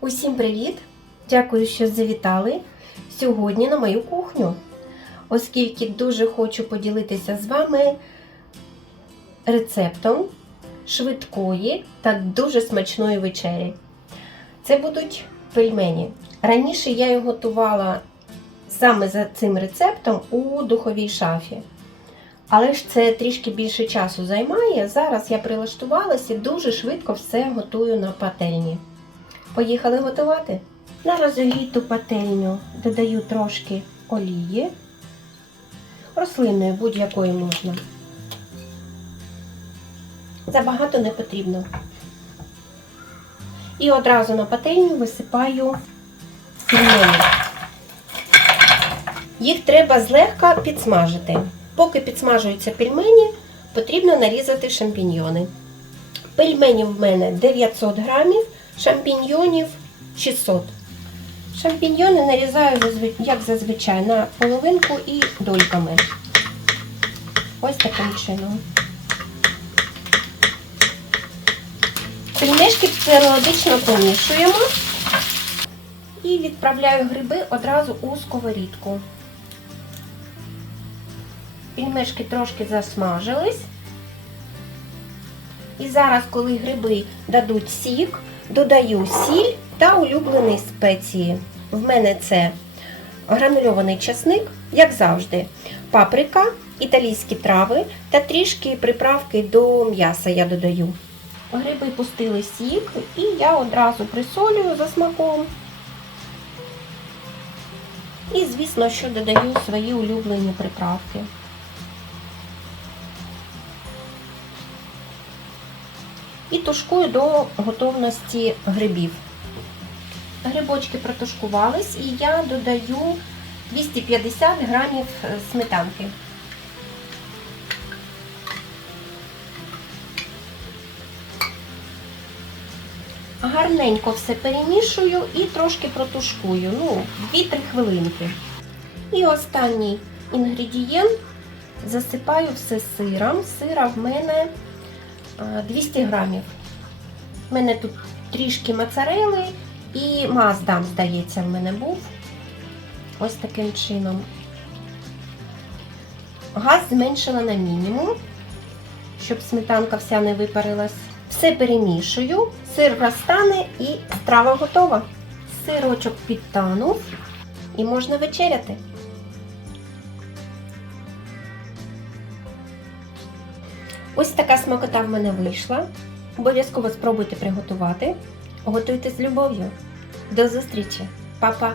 Усім привіт! Дякую, що завітали сьогодні на мою кухню, оскільки дуже хочу поділитися з вами рецептом швидкої та дуже смачної вечері. Це будуть пельмені. Раніше я їх готувала саме за цим рецептом у духовій шафі. Але ж це трішки більше часу займає. Зараз я прилаштувалася і дуже швидко все готую на пательні. Поїхали готувати. На розогріту пательню додаю трошки олії, рослинної будь-якої можна. Забагато не потрібно. І одразу на пательню висипаю пельмені. Їх треба злегка підсмажити. Поки підсмажуються пельмені, потрібно нарізати шампіньйони. Пельменів в мене 900 грамів, шампіньйонів 600. Шампіньйони нарізаю, як зазвичай, на половинку і дольками. Ось таким чином. Пельмешки періодично помішуємо і відправляю гриби одразу у сковорідку. Пельмешки трошки засмажились. І зараз, коли гриби дадуть сік, додаю сіль та улюблені спеції. В мене це гранульований часник, як завжди, паприка, італійські трави та трішки приправки до м'яса я додаю. Гриби пустили сік, і я одразу присолюю за смаком. І, звісно, що додаю свої улюблені приправки. І тушкую до готовності грибів. Грибочки протушкувались і я додаю 250 грамів сметанки. Гарненько все перемішую і трошки протушкую, ну, 2-3 хвилинки. І останній інгредієнт засипаю все сиром. Сира в мене 200 грамів. У мене тут трішки моцарели і маздам, здається, в мене був. Ось таким чином. Газ зменшила на мінімум, щоб сметанка вся не випарилась. Все перемішую, сир розтане і страва готова. Сирочок підтанув і можна вечеряти. Ось така смакота в мене вийшла. Обов'язково спробуйте приготувати. Готуйте з любов'ю. До зустрічі, Па-па!